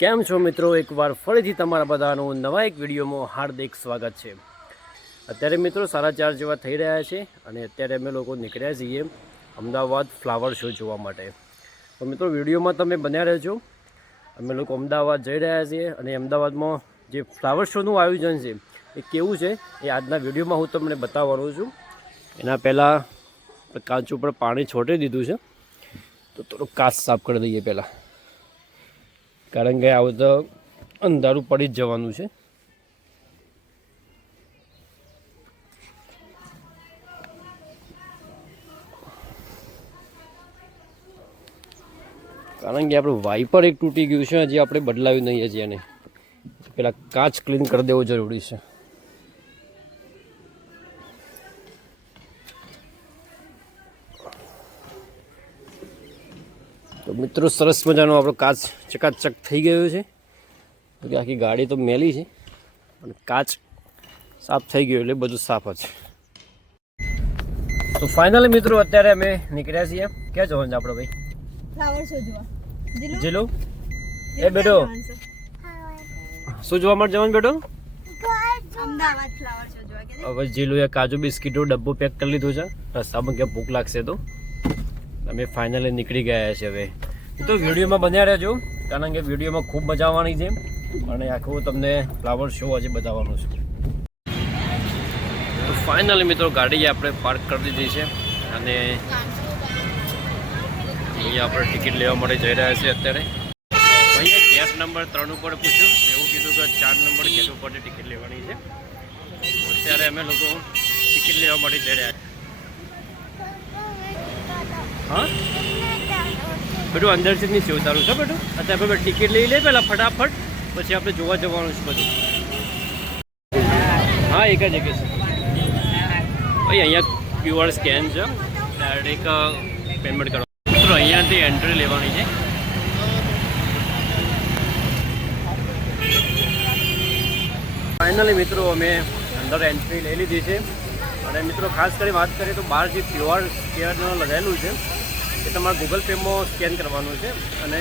કેમ છો મિત્રો, એકવાર ફરીથી તમારા બધાનું નવા એક વિડીયોમાં હાર્દિક સ્વાગત છે। અત્યારે મિત્રો 4:30 જેવા થઈ રહ્યા છે અને અત્યારે અમે લોકો નીકળ્યા છીએ અમદાવાદ ફ્લાવર શો જોવા માટે। તો મિત્રો વિડીયોમાં તમે બન્યા રહેજો। અમે લોકો અમદાવાદ જઈ રહ્યા છીએ અને અમદાવાદમાં જે ફ્લાવર શોનું આયોજન છે એ કેવું છે એ આજના વિડીયોમાં હું તમને બતાવવાનો છું। એના પહેલાં કાચ ઉપર પાણી છોટી દીધું છે, તો થોડો કાચ સાફ કરી દઈએ પહેલાં, કારણ કે આવું તો અંધારું પડી જ જવાનું છે। કારણ કે આપણું વાઇપર એક તૂટી ગયું છે, હજી આપણે બદલાવ્યું નહીં હજી એને, પેલા કાચ ક્લીન કરી દેવો જરૂરી છે। તો મિત્રો સરસ મજાનો આપણો કાચ ચકાચક થઈ ગયો છે, તો આખી ગાડી તો મેલી છે અને કાચ સાફ થઈ ગયો એટલે બધું સાફ જ છે। તો ફાઇનલી મિત્રો અત્યારે અમે નીકળ્યા છીએ। ક્યાં જવાનું છે આપણે ભાઈ? ફ્લાવર શો જોવા। જીલો એ બેટો શું જોવા માટે જવાનું બેટો? અમદાવાદ ફ્લાવર શો જોવા કે હવે જીલુએ કાજુ બિસ્કીટો ડબ્બો પેક કરી લીધું છે, રસ્તામાં ક્યાં ભૂખ લાગશે તો અમે ફાઇનલી નીકળી ગયા છે। હવે તો વિડીયોમાં બન્યા રહેજો, કારણ કે વિડીયોમાં ખૂબ મજા આવવાની છે અને આખું તમને ફ્લાવર શો આજે બતાવવાનું છે। તો ફાઇનલી મિત્રો ગાડી આપણે પાર્ક કરી દીધી છે અને અહીંયા આપણે ટિકિટ લેવા માટે જઈ રહ્યા છીએ અત્યારે। અહીંયા ગેટ નંબર 3 ઉપર પૂછ્યું, એવું કીધું કે 4 નંબર ગેટ ઉપરથી ટિકિટ લેવાની છે। અત્યારે અમે લોકો ટિકિટ લેવા માટે જઈ રહ્યા છીએ। હા બેટું અંદરથી નહીં ઉતારું છે બેટું, અત્યારે આપણે ટિકિટ લઈ લે પહેલાં ફટાફટ, પછી આપણે જોવા જવાનું છે બધું। હા એક જ છે ભાઈ, અહીંયા QR સ્કેન છે, ડાયરેક્ટ પેમેન્ટ કરવા મિત્રો અહીંયાથી એન્ટ્રી લેવાની છે। ફાઇનલી મિત્રો અમે અંદર એન્ટ્રી લઈ લીધી છે અને મિત્રો ખાસ કરી વાત કરીએ તો બહાર જે QR સ્કેન લગાવેલું છે એ તમારે ગૂગલ પેમાં સ્કેન કરવાનું છે અને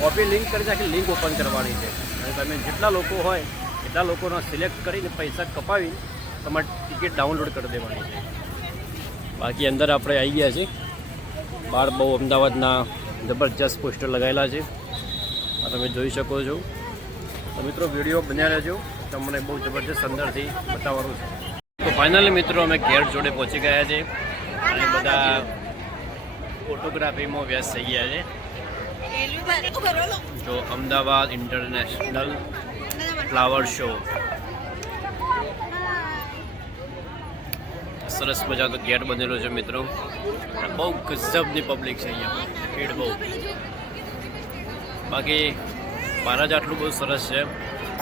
કોપી લિંક કરીને આખી લિંક ઓપન કરવાની છે અને તમે જેટલા લોકો હોય એટલા લોકોનો સિલેક્ટ કરીને પૈસા કપાવી તમારે ટિકિટ ડાઉનલોડ કરી દેવાની છે। બાકી અંદર આપણે આવી ગયા છીએ, બહાર બહુ અમદાવાદના જબરજસ્ત પોસ્ટર લગાવેલા છે, આ તમે જોઈ શકો છો। તો મિત્રો વિડીયો બન્યા રહેજો, તમને બહુ જબરજસ્ત અંદરથી બતાવવાનું છે। તો ફાઇનલી મિત્રો અમે ઘેર જોડે પહોંચી ગયા છે અને બધા ફોટોગ્રાફીમાં વ્યસ્ત થઈ ગયા છે। જો અમદાવાદ ઇન્ટરનેશનલ ફ્લાવર શો, સરસ મજાનો ગેટ બનેલો છે મિત્રો, બહુ ગજબની પબ્લિક છે અહીંયા, ભીડ બહુ। બાકી બહાર જ આટલું બહુ સરસ છે,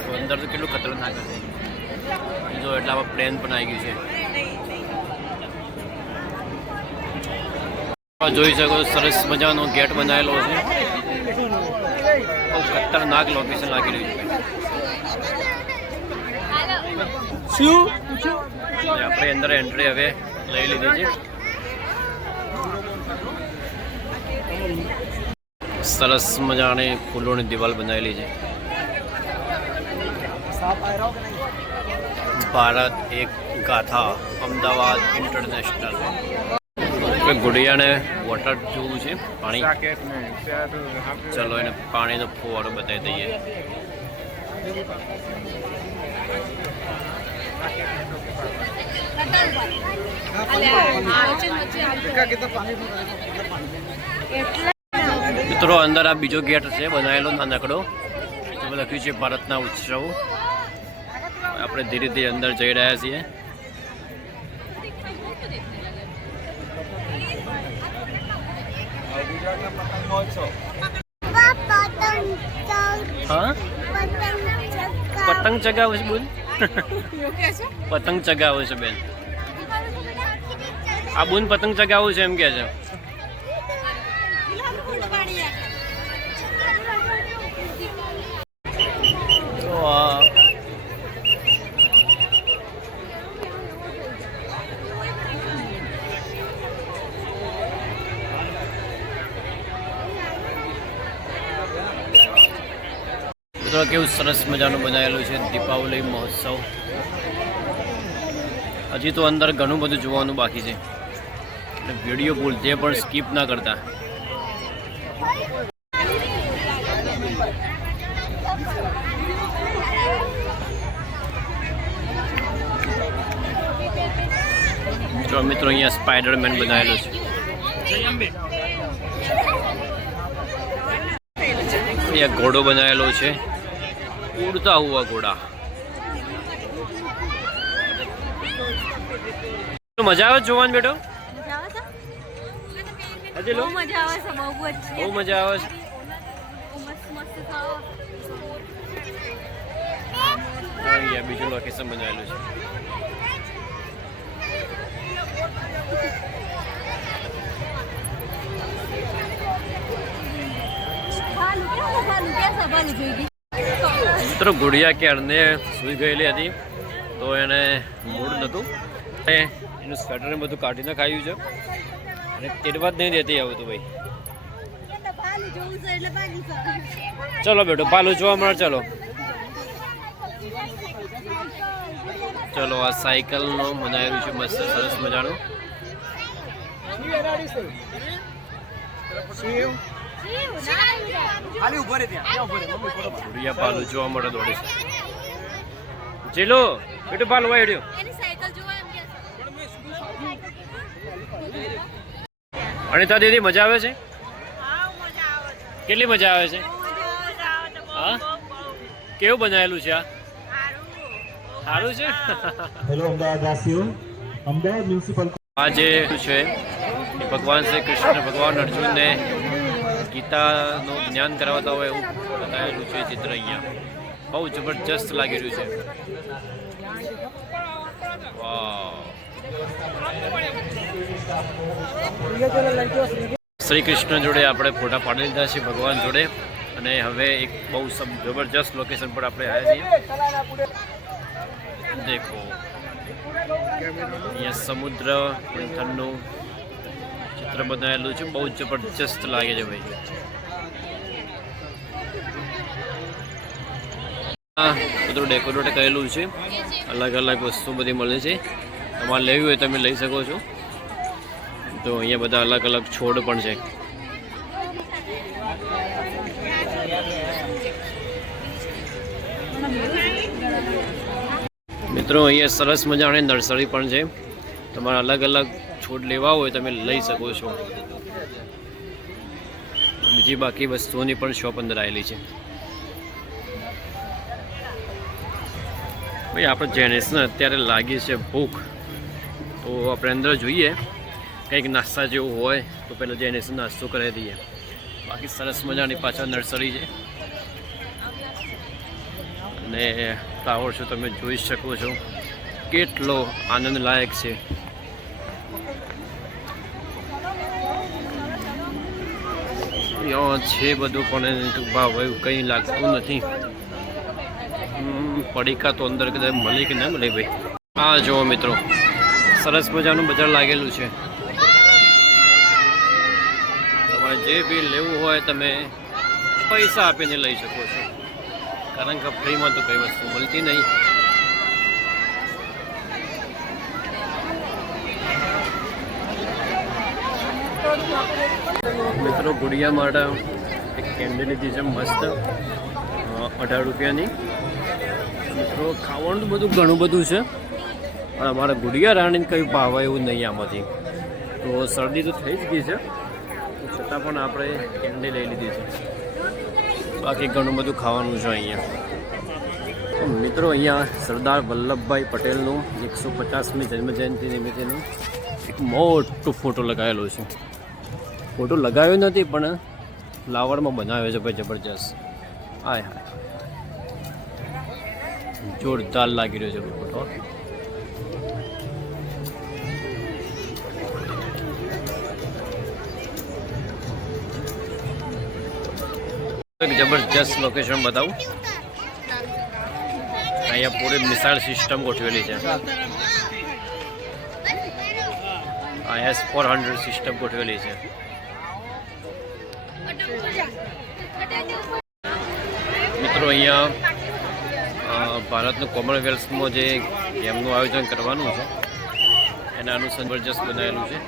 તો અંદર તો કેટલું ખતરનાક હશે। જો એટલામાં પ્લેન પણ આવી ગયું છે, જોઈ શકો સરસ મજાનો ગેટ બનાવેલો છે, બહુ ખતરનાક લોકેશન લાગી રહ્યું છે। શું આપણે અંદર એન્ટ્રી હવે લઈ લીધી છે, સરસ મજાની ફૂલોની દિવાલ બનાવેલી છે। ભારત એક ગાથા અમદાવાદ ઇન્ટરનેશનલ। ગુડિયાને વોટર જોવું છે, પાણી, ચલો એને પાણીનો ફુવારો બતાવી દઈએ। મિત્રો અંદર આ બીજો ગેટ છે બનાવેલો નાનકડો, જેમાં લખ્યું છે ભારતના ઉત્સવ। આપણે ધીરે ધીરે અંદર જઈ રહ્યા છીએ। હા પતંગ ચગાવે છે બોલ, પતંગ ચગાવે છે બેન, આ બોન પતંગ ચગાવું છે એમ કે છે। મિત્રો કેવું સરસ મજાનું બનાવેલું છે દીપાવલી મહોત્સવ. હજી તો અંદર ઘણું બધું જોવાનું બાકી છે. વિડીયો ભૂલતે પણ સ્કીપ ના કરતા. તો મિત્રો અહીંયા સ્પાઈડરમેન બનાવેલો છે. અહીંયા ઘોડો બનાવેલો છે, ઉડતા હુઆ ઘોડા. મજા આવે જોવાનું બેટો? હજી લો, મજા આવે છે, બહુ મજા આવે છે. અહીંયા બીજું લોકેશન બનાવેલું છે. મિત્રો ગુડિયા ક્યારને સૂઈ ગયેલી હતી તો એને મૂડ નહોતું. એનું સ્વેટર ને બધું કાઢીને ખાયું છે અને તેડવા જ નહીં દેતી આવું તો ભાઈ. ચલો બેટો પાલું જોવા મળે. ચલો ચલો આ સાયકલનું બનાવેલું છે મસ્ત સરસ મજાનું. ગુડિયા પાલું જોવા મળે દોડે છે. ચલો બેટો પાલું વાળ્યો. અનિતા દીદી મજા આવે છે? કેટલી મજા આવે છે? હા, કેવું બનાવેલું છે? આ સારું છે. હેલો અમદાવાદવાસીઓ, અમદાવાદ મ્યુનિસિપલ આ જે છે ભગવાન શ્રી કૃષ્ણ ભગવાન અર્જુનને ગીતાનું જ્ઞાન કરાવતા હોય એવું બતાવેલું છે ચિત્ર. અહીંયા બહુ જબરજસ્ત લાગી રહ્યું છે. વાહ. શ્રી કૃષ્ણ જોડે આપણે ફોટા પાડી લીધા છે ભગવાન જોડે અને હવે એક બહુ જબરજસ્ત લોકેશન પર આપણે આવ્યા છીએ. દેખો અહીંયા સમુદ્ર મંથનનું ચિત્ર બનાવેલું છે, બહુ જબરજસ્ત લાગે છે ભાઈ. બધું ડેકોરેટ કરેલું છે, અલગ અલગ વસ્તુ બધી મળે છે. તમારે લેવી હોય તમે લઈ શકો છો. તો અહીંયા બધા અલગ અલગ છોડ પણ છે. મિત્રો અહીંયા સરસ મજાની નર્સરી પણ છે. તમારે અલગ અલગ છોડ લેવા હોય તમે લઈ શકો છો. બીજી બાકી વસ્તુઓની પણ શોપ અંદર આવેલી છે. ભાઈ આપણે જેનેસને અત્યારે લાગી છે ભૂખ, તો આપણે અંદર જોઈએ કંઈક નાસ્તા જેવું હોય તો પહેલાં જેનેસને નાસ્તો કરાવી દઈએ. બાકી સરસ મજાની પાછળ નર્સરી છે અને ફ્લાવર શો તમે જોઈ શકો છો કેટલો આનંદલાયક છે. છે બધું પણ ભાવ એવું કંઈ લાગતું નથી. પડીકા તો અંદર કદાચ મળે કે ના મળે ભાઈ. હા જુઓ મિત્રો સરસ મજાનું બજાર લાગેલું છે. તમારે જે બી લેવું હોય તમે પૈસા આપીને લઈ શકો છો, કારણ કે ફ્રીમાં તો કઈ વસ્તુ મળતી નહીં. મિત્રો ગુડિયા માટે એક કેન્ડી લીધી છે મસ્ત 18 રૂપિયાની. મિત્રો ખાવાનું બધું ઘણું બધું છે પણ અમારા ગુડિયા રાણીને કંઈ ભાવે એવું નહીં આમાંથી. તો શરદી તો થઈ જ ગઈ છે છતાં પણ આપણે કેન્ડી લઈ લીધી છે. બાકી ઘણું બધું ખાવાનું છે અહીંયા. મિત્રો અહીંયા સરદાર વલ્લભભાઈ પટેલનું 150મી જન્મજયંતિ નિમિત્તેનું એક મોટો ફોટો લગાવેલો છે. ફોટો લગાવ્યો નથી પણ ફ્લાવરમાં બનાવ્યો છે ભાઈ જબરજસ્ત. હાય હાય જોરદાર લાગી રહ્યો છે ફોટો. એક જબરજસ્ત લોકેશન બતાવું. અહીંયા પૂરી મિસાઇલ સિસ્ટમ ગોઠવેલી છે. અહીંયા S-400 સિસ્ટમ ગોઠવેલી છે. મિત્રો અહીંયા ભારતનું કોમનવેલ્થમાં જે ગેમનું આયોજન કરવાનું છે એના અનુસાર જબરજસ્ત બનાવેલું છે.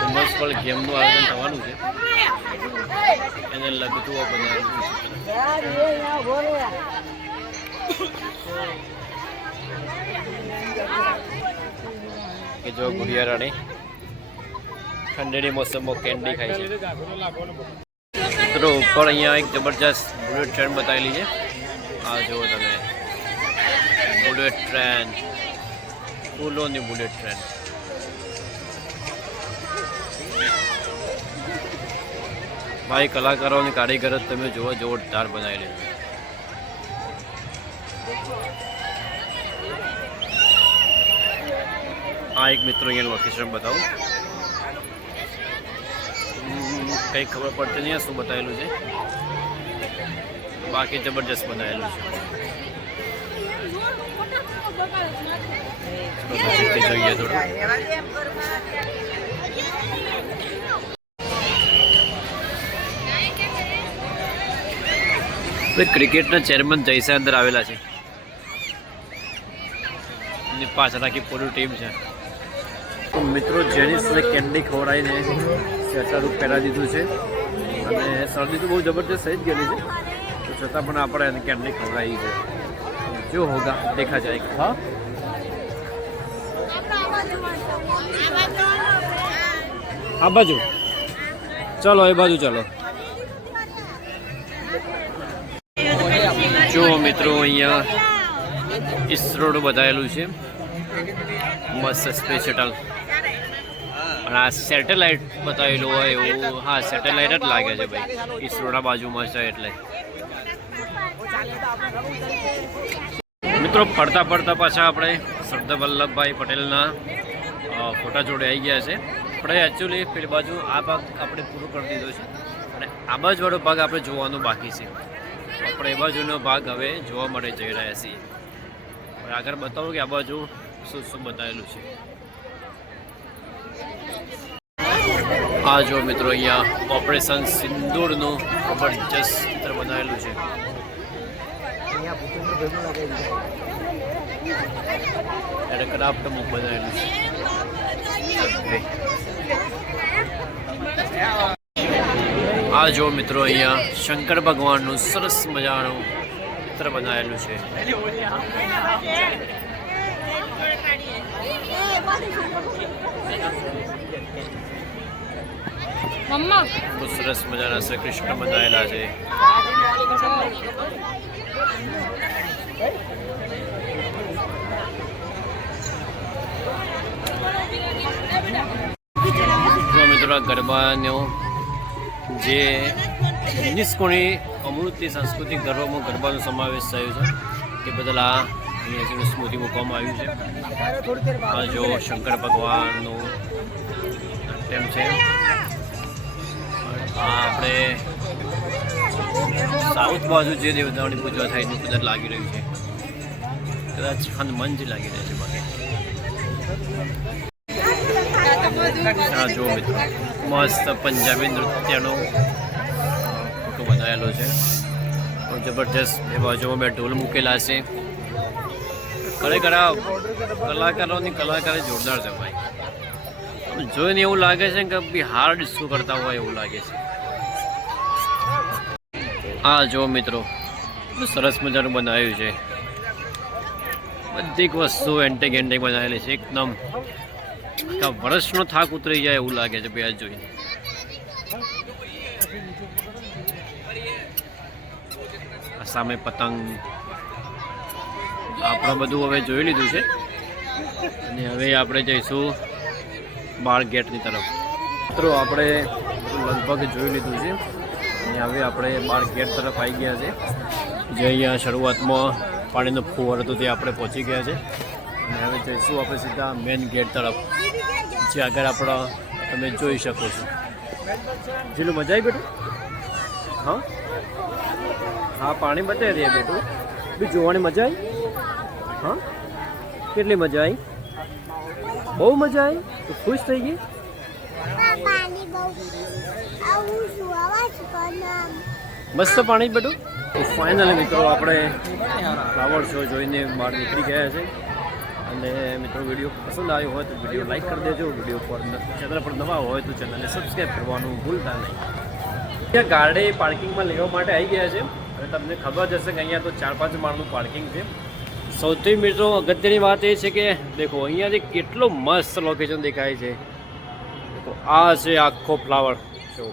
કોમર્સ પર ગેમનું આયોજન થવાનું છે એને લગતું બનાવેલું છે કે જો ગુડિયા રાણી ઠંડીની મોસમમાં કેન્ડી ખાય છે. મિત્રો ઉપર અહીંયા એક જબરજસ્ત બુલેટ ટ્રેન બતાવેલી છે. આ જુઓ તમે બુલેટ ટ્રેન, ફૂલોની બુલેટ ટ્રેન. ભાઈ કલાકારોની કારીગર તમે જુઓ, જોરદાર બનાવેલી છે. આ એક મિત્રો અહીંયા લોકેશન બતાવું, કંઈ ખબર પડતી નહીં શું બતાવેલું છે, બાકી જબરજસ્ત બનાવેલું છે. જોઈએ થોડું. ક્રિકેટના ચેરમેન જયસા અંદર આવેલા છે. એની પાછળ આખી પૂરી ટીમ છે. તો મિત્રો જેનિસને કેન્ડી ખવડાવીને સ્વેટર પહેરાવી દીધું છે અને શરદી તો બહુ જબરજસ્ત થઈ જ ગયેલી છે, તો છતાં પણ આપણે એને કેન્ડી ખવડાવી છે. જો હોગા દેખા જાય. હા આ બાજુ ચલો, એ બાજુ ચલો. જો મિત્રો અહીંયા ઈસરોનું બતાવેલું છે મસ્ત સ્પેસ શટલ, અને આ સેટેલાઇટ બતાવેલું હોય એવું. હા, સેટેલાઇટ જ લાગે છે ભાઈ, ઈસરોના બાજુમાં છે એટલે. મિત્રો પડતા પડતા પાછા આપણે સરદાર વલ્લભભાઈ પટેલના ફોટા જોડે આવી ગયા છે. આપણે એકચ્યુઅલી પેલી બાજુ આ ભાગ આપણે પૂરો કરી દીધો છે અને આ બાજુવાળો ભાગ આપણે જોવાનો બાકી છે. આપણે એ બાજુનો ભાગ હવે જોવા માટે જઈ રહ્યા છીએ. આગળ બતાવું કે આ બાજુ શું શું બતાવેલું છે. આ જો મિત્રો અહીંયા ઓપરેશન સિંદૂરનું જબરજસ્ત ચિત્ર બનાવેલું છે. એરક્રાફ્ટ બુક બનાવેલું છે. આ જો મિત્રો અહીંયા શંકર ભગવાનનું સરસ મજાનું ચિત્ર બનાવેલું છે. બહુ સરસ મજાના શ્રી કૃષ્ણ બનાવેલા છે. જો મિત્રો ગરબાનો જે યુનેસ્કોની અમૃતિ સાંસ્કૃતિક ધરોહરમાં ગરબાનો સમાવેશ થયો છે તે બદલ આ અહીંયા સ્મૃતિ મૂકવામાં આવ્યું છે. આ જો શંકર ભગવાનનું તેમ છે. આપણે સાઉથ બાજુ જે દેવતાઓની પૂજા થાય એનું કદાચ લાગી રહ્યું છે, કદાચ હનુમાનજી લાગી રહ્યા છે. બાકી હા જો મિત્રો મસ્ત પંજાબી નૃત્યનો ફોટો બનાવેલો છે. જબરજસ્ત. એ બાજુમાં બે ઢોલ મૂકેલા છે. ખરેખર આ કલાકારોની કલાકારી જોરદાર છે ભાઈ. જોઈને એવું લાગે છે કે બિહાર ડિસ્કો કરતા હોય એવું લાગે છે. આ જો મિત્રો સરસ મજાનું બનાવ્યું છે. બધી વસ્તુ એન્ટેક એન્ટેક બનાવેલી છે. એકદમ વર્ષનો થાક ઉતરી જાય એવું લાગે છે ભાઈ આ જોઈને. સામે પતંગ આપણે બધું હવે જોઈ લીધું છે અને હવે આપણે જઈશું બાર ગેટની તરફ. મિત્રો આપણે લગભગ જોઈ લીધું છે અને હવે આપણે બાર ગેટ તરફ આવી ગયા છે. જે અહીંયા શરૂઆતમાં પાણીનો ફુવારો હતો તે આપણે પહોંચી ગયા છે અને હવે જઈશું આપણે સીધા મેઇન ગેટ તરફ, જે આગળ આપણા તમે જોઈ શકો છો. જેનું મજા આવી બેટું? હા હા, પાણી બતાવી રહ્યા બેટું. બી જોવાની મજા આવી? હા, કેટલી મજા આવી? બહુ મજા આવી? તો ખુશ થઈ ગઈ? મસ્ત પાણી બધું. તો ફાઇનલી મિત્રો આપણે ફ્લાવર શો જોઈને બહાર નીકળી ગયા છે. અને મિત્રો વિડીયો પસંદ આવ્યો હોય તો વિડીયો લાઈક કરી દેજો. વિડીયો પર ચેનલ પર નવા હોય તો ચેનલને સબસ્ક્રાઈબ કરવાનું ભૂલતા નહીં. અહીંયા ગાડી પાર્કિંગમાં લેવા માટે આવી ગયા છે. અને તમને ખબર જ હશે કે અહીંયા તો 4-5 માળનું પાર્કિંગ છે. સૌથી મિત્રો અગત્યની વાત એ છે કે દેખો અહીંયાથી કેટલો મસ્ત લોકેશન દેખાય છે. તો આ છે આખો ફ્લાવર શો.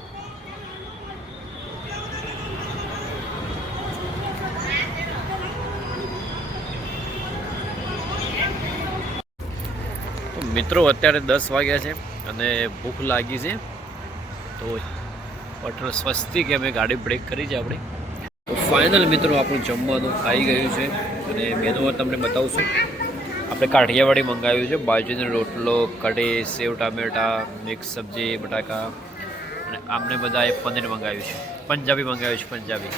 મિત્રો અત્યારે 10 વાગ્યા છે અને ભૂખ લાગી છે. તો હોટલ સ્વસ્તી કે અમે ગાડી બ્રેક કરી છે આપણી. તો ફાઇનલ મિત્રો આપણું જમવાનું આવી ગયું છે અને મેનુ તમને બતાવું છું. આપણે કાઠિયાવાડી મંગાવ્યું છે. બાજરીનો રોટલો, કઢી, સેવ ટામેટા, મિક્સ સબ્જી, બટાકા અને આમને બધાએ પનીર મંગાવ્યું છે. પંજાબી મંગાવ્યું છે, પંજાબી.